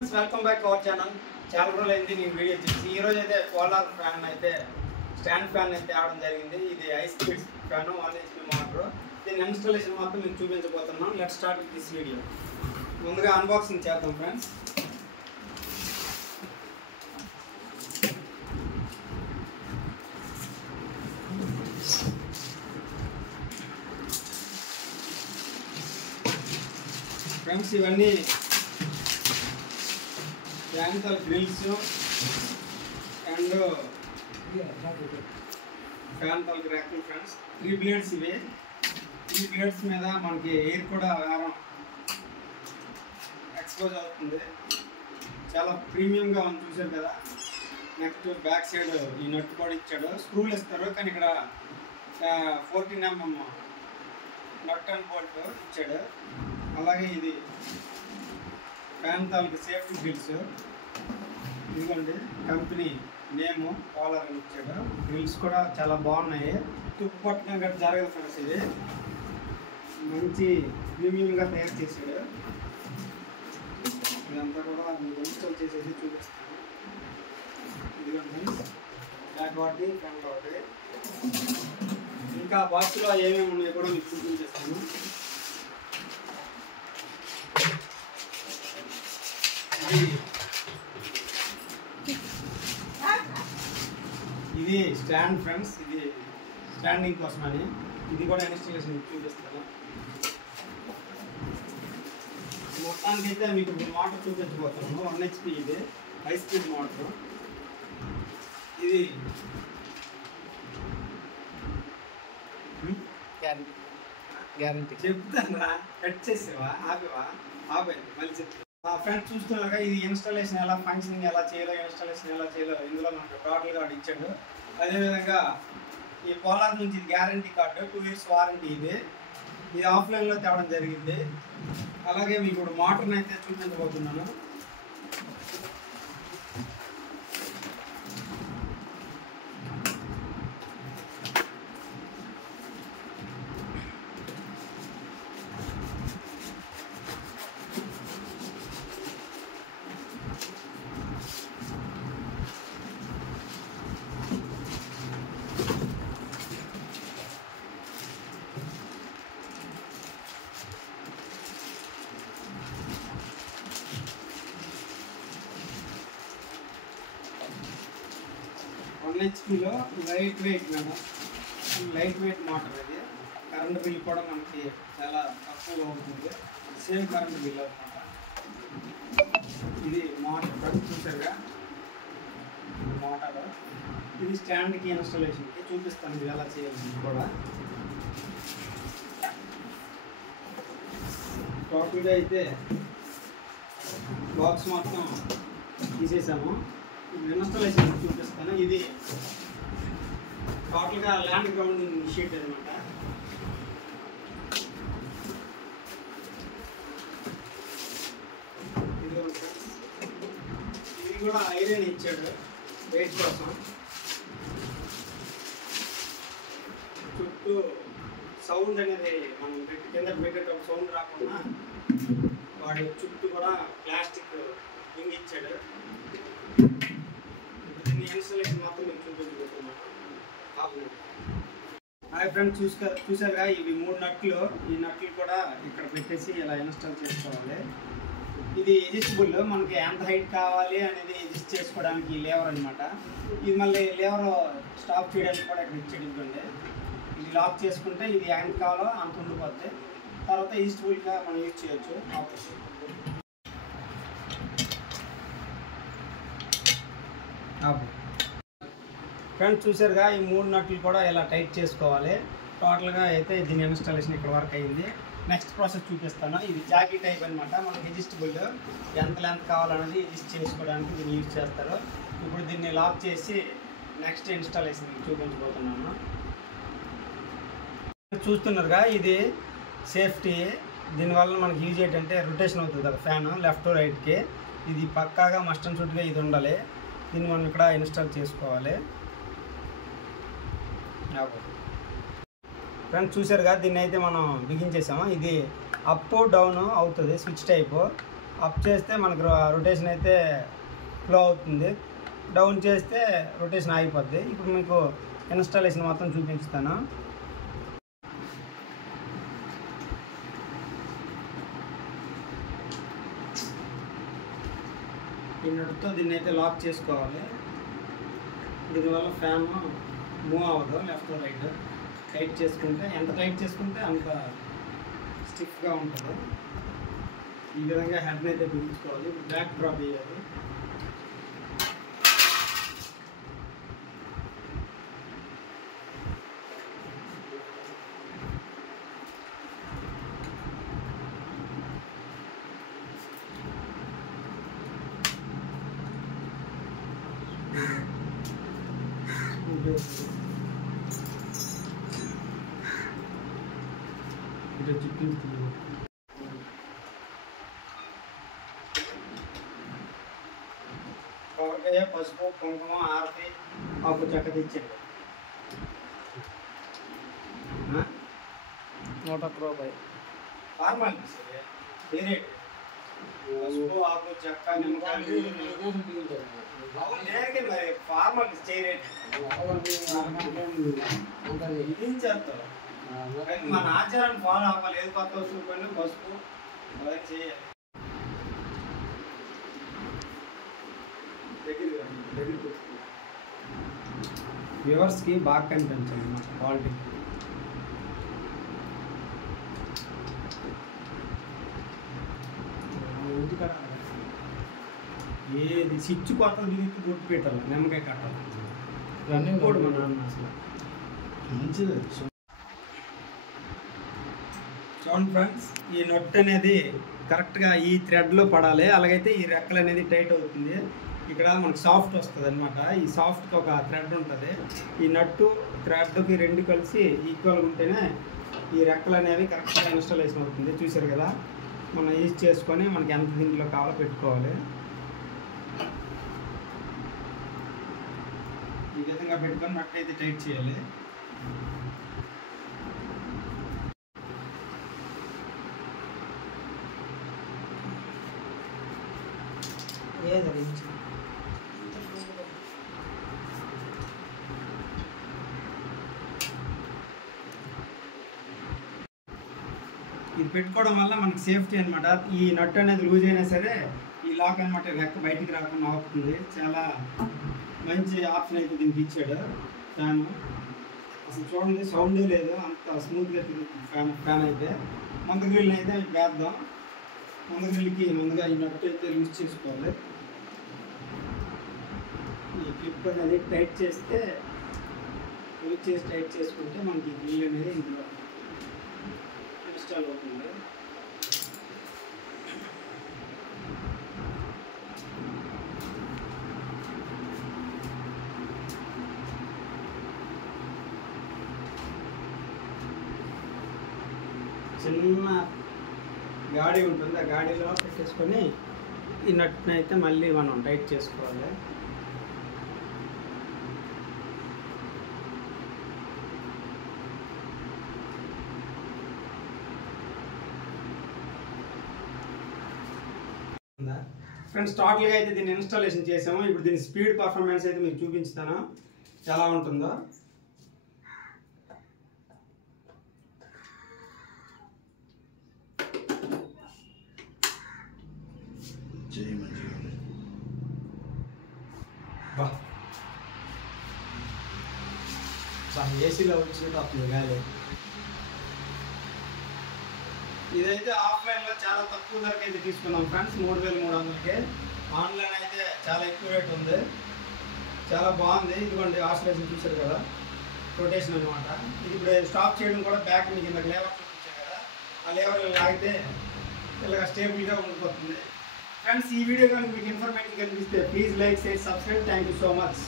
Welcome back our channel. చాలా రోజులు అయింది నేను వీడియో చేసి. ఈరోజు అయితే పోలార్ ఫ్యాన్ అయితే స్టాండ్ ఫ్యాన్ అయితే ఆడడం జరిగింది. ఇది high speed fan 1 HP motor. దీని ఇన్స్టాలేషన్ మాత్రం మీకు చూపించబోతున్నాం. Let's start with this video. ముందుగా అన్బాక్సింగ్ చేద్దాం ఫ్రెండ్స్. ఫ్రెండ్స్ ఇవన్నీ ఫ్యాన్ గ్రిల్స్ అండ్ ఫ్యాన్ తలకు ర్యాకులు ఫ్రెండ్స్. 3 బ్లేడ్స్ ఇవి. 3 బ్లేడ్స్ మీద మనకి ఎయిర్ కూడా వేరం ఎక్స్పోజ్ అవుతుంది. చాలా ప్రీమియంగా ఉంది, చూసారు కదా. నెక్స్ట్ బ్యాక్ సైడ్ ఈ నట్ కూడా ఇచ్చాడు. స్క్రూలు ఇస్తారు కానీ ఇక్కడ 14 mm నట్ అండ్ బోల్ట్ ఇచ్చాడు. అలాగే ఇది ఫ్యాన్ తాలూకు సేఫ్టీ గ్రిల్స్. ఇదిగోండి కంపెనీ నేము పోలార్ అని ఇచ్చాడు. గ్రిల్స్ కూడా చాలా బాగున్నాయి. తుప్పు పట్టడం గట్రా జరగదు ఫ్రెండ్స్. ఇది మంచి ప్రీమియంగా తయారు చేశాడు. ఇదంతా కూడా మీకు ఇన్స్టాల్ చేసేసి చూపిస్తాను. ఇదిగోండి బ్యాక్ ఒకటి ఫ్రంట్ ఒకటి. ఇంకా బాక్స్లో ఏమేమి ఉన్నాయో కూడా మీకు చూపించేస్తాను. ఇది స్టాండ్ ఫ్రెండ్స్. ఇది స్టాండింగ్ కోసమని. ఇది కూడా ఇన్స్టాలేషన్ చూపిస్తాను. మొత్తానికి అయితే మీకు మోటార్ చూపించబోతున్నాను. 1 HP ఇది హై స్పీడ్ మోటార్. ఇది గ్యారంటీ చెప్తాను రా. కట్ చేసేవా ఆపేవా? ఆపేది మళ్ళీ చెప్తాను. ఫ్రెండ్స్ చూస్తున్నారుగా, ఇది ఇన్స్టాలేషన్ ఎలా ఫంక్షనింగ్ ఎలా చేయాలో, ఇన్స్టాలేషన్ ఎలా చేయాలో ఇందులో మనకు టోటల్ కార్డు ఇచ్చాడు. అదేవిధంగా ఈ పోలార్ నుంచి ఇది గ్యారంటీ కార్డు, 2 years వారంటీ. ఇది ఆఫ్లైన్లో తేవడం జరిగింది. అలాగే మీకు ఇప్పుడు మోటార్ని అయితే చూపించబోతున్నాను. HPలో light weight madam. Light weight motor. ఇది కరెంట్ బిల్ కూడా మనకి చాలా తక్కువగా ఉంటుంది. సేమ్ కరెంట్ బిల్ అనమాట. ఇది మోటార్ చూసారుగా మోటార్. ఇది స్టాండ్కి ఇన్స్టాలేషన్కి చూపిస్తాను ఇది ఎలా చేయాలి కూడా. టోటల్గా అయితే బాక్స్ మొత్తం తీసేసాము. ఇన్స్టాలేషన్ చూపిస్తాను. ఇది టోటల్గా ల్యాండ్ గ్రౌండింగ్ షీట్ అనమాట. ఇది కూడా ఐరన్ ఇచ్చాడు వెయిట్ కోసం. చుట్టూ సౌండ్ అనేది మనం కింద పెట్టేటప్పుడు సౌండ్ రాకుండా వాడి చుట్టూ కూడా ప్లాస్టిక్ రింగ్ ఇచ్చాడు. ఇన్స్టాలేషన్ మాత్రం మీకు చూపించబోతున్నాను. హాయ్ ఫ్రెండ్స్, చూసారుగా ఇవి 3 నట్లు. ఈ నట్లు కూడా ఇక్కడ పెట్టేసి ఇలా ఇన్స్టాల్ చేసుకోవాలి. ఇది ఎడ్జస్టబుల్. మనకి ఎంత హైట్ కావాలి అనేది అడ్జస్ట్ చేసుకోవడానికి లేవర్ అనమాట. ఇది మళ్ళీ లేవర్ స్టాప్ చేయడానికి కూడా ఇక్కడ ఇచ్చేది. ఇది లాక్ చేసుకుంటే ఇది ఎంత కావాలో అంత ఉండిపోద్ది. తర్వాత ఎడ్జస్టబుల్గా మనం యూజ్ చేయొచ్చు. ఫ్రెండ్స్ చూసారుగా ఈ 3 నట్లు కూడా ఇలా టైట్ చేసుకోవాలి. టోటల్గా అయితే దీని ఇన్స్టాలేషన్ ఇక్కడ వరకు అయింది. నెక్స్ట్ ప్రాసెస్ చూపిస్తాను. ఇది జాకీ టైప్ అనమాట. మనకి అడ్జస్టబుల్ ఎంత లెంత్ కావాలనేది అడ్జస్ట్ చేసుకోవడానికి దీన్ని యూజ్ చేస్తారు. ఇప్పుడు దీన్ని లాక్ చేసి నెక్స్ట్ ఇన్స్టాలేషన్ చూపించబోతున్నాను. చూస్తున్నారుగా ఇది సేఫ్టీ. దీనివల్ల మనకి యూజ్ ఏంటంటే రొటేషన్ అవుతుంది కదా ఫ్యాన్ లెఫ్ట్ రైట్కి. ఇది పక్కాగా మస్ట్ అండ్ షుడ్గా ఇది ఉండాలి. దీన్ని మనం ఇక్కడ ఇన్స్టాల్ చేసుకోవాలి. ఫ్రెండ్స్ చూసారుగా దీన్ని అయితే మనం బిగించేసాము. ఇది అప్ డౌన్ అవుతుంది స్విచ్ టైపు. అప్ చేస్తే మనకు రొటేషన్ అయితే ఫ్లో అవుతుంది, డౌన్ చేస్తే రొటేషన్ ఆగిపోద్ది. ఇప్పుడు మీకు ఇన్స్టాలేషన్ మొత్తం చూపిస్తాను. ఈ నట్టుతో దీన్ని అయితే లాక్ చేసుకోవాలి. దీనివల్ల ఫ్యాన్ మూవ్ అవ్వదు లెఫ్ట్ రైట్. టైట్ చేసుకుంటే ఎంత టైట్ చేసుకుంటే అంత స్టిఫ్గా ఉంటుంది. ఈ విధంగా హెడ్ని అయితే బిగించుకోవాలి. బ్యాక్ డ్రాప్ చేయాలి. కొబ్బరికాయ, పసుపు, కుంకుమ, ఆరతి, ఆకు చెక్క తెచ్చాడు. 101 రూపాయలు ఫార్మాలిటీస్. వేరే పసుపు, ఆకు, చెక్క, నిమ్మకాయలు మరి ఫార్మాలిటీస్ చేయరేట్ ఇది చేస్తాం. మన ఆచారాన్ని ఫాలో అవ్వాలి. ఏది కొత్త వస్తువు పని పసుపు అలా చేయాలి. వ్యూవర్స్కి బాగా కనిపించాలి అన్నమాట క్వాలిటీ. ఇంటికాడ ఏది స్విచ్ కొత్త దిగి గుర్తు పెట్టాలి. నిమ్మకాయ కట్టాలి. రన్నింగ్ కూడా మా నాన్న అసలు మంచిది. చూడండి ఫ్రెండ్స్, ఈ నొట్ అనేది కరెక్ట్గా ఈ థ్రెడ్లో పడాలి. అలాగైతే ఈ రెక్కలు అనేది టైట్ అవుతుంది. ఇక్కడ మనకు సాఫ్ట్ వస్తుంది అనమాట. ఈ సాఫ్ట్కి ఒక థ్రెడ్ ఉంటుంది. ఈ నట్టు థ్రెడ్కి రెండు కలిసి ఈక్వల్గా ఉంటేనే ఈ రెక్కలు అనేవి కరెక్ట్గా ఇన్స్టాలేషన్ అవుతుంది. చూసారు కదా, మనం యూజ్ చేసుకొని మనకి ఎంత దీంట్లో కావాలో పెట్టుకోవాలి. ఈ విధంగా పెట్టుకొని నట్టు అయితే టైట్ చేయాలి. ఇది పెట్టుకోవడం వల్ల మనకి సేఫ్టీ అనమాట. ఈ నట్ అనేది లూజ్ అయినా సరే ఈ లాక్ అనమాట రెక్క బయటికి రాకుండా ఆపుతుంది. చాలా మంచి ఆప్షన్ అయితే దీనికి ఇచ్చాడు ఫ్యాన్. అసలు చూడండి, సౌండే లేదు, అంత స్మూత్గా తిరుగుతుంది ఫ్యాన్ అయితే. ముందు గ్రిల్ అయితే వేద్దాం. ముందు గ్రిల్కి ముందుగా ఈ నట్ అయితే లూజ్ చేసుకోవాలి. ఈ క్లిప్ అనేది టైట్ చేస్తే లూజ్ చేసి టైట్ చేసుకుంటే మనకి గ్రిల్ అనేది ఇందులో ఇన్స్టాల్ అవుతుంది. చిన్న గాడి ఉంటుంది, ఆ గాడిలో పెట్టేసుకొని ఈ నట్ని అయితే మళ్ళీ మనం టైట్ చేసుకోవాలి. ఫ్రెండ్స్, టోటల్గా అయితే దీన్ని ఇన్స్టాలేషన్ చేసాము. ఇప్పుడు దీని స్పీడ్ పర్ఫార్మెన్స్ అయితే మీకు చూపించుతాను ఎలా ఉంటుందో. ఏసీలో వచ్చినట్టు వస్తుంది గాలి. ఇదైతే ఆఫ్లైన్లో చాలా తక్కువ ధరకి అయితే తీసుకున్నాం ఫ్రెండ్స్, 3300కి. ఆన్లైన్ అయితే చాలా ఎక్కువ రేట్ ఉంది. చాలా బాగుంది. ఇదిగోండి ఆసిలేషన్ చూసారు కదా, రొటేషన్ అనమాట. ఇది ఇప్పుడు స్టాప్ చేయడం కూడా బ్యాక్ మీకు ఇంత లేవర్ చూపించారు కదా, ఆ లేవర్ లాగితే ఇలాగ స్టేబుల్గా ఉండిపోతుంది. ఫ్రెండ్స్, ఈ వీడియో కనుక మీకు ఇన్ఫర్మేటివ్ కనిపిస్తే please like, share, subscribe. Thank you so much.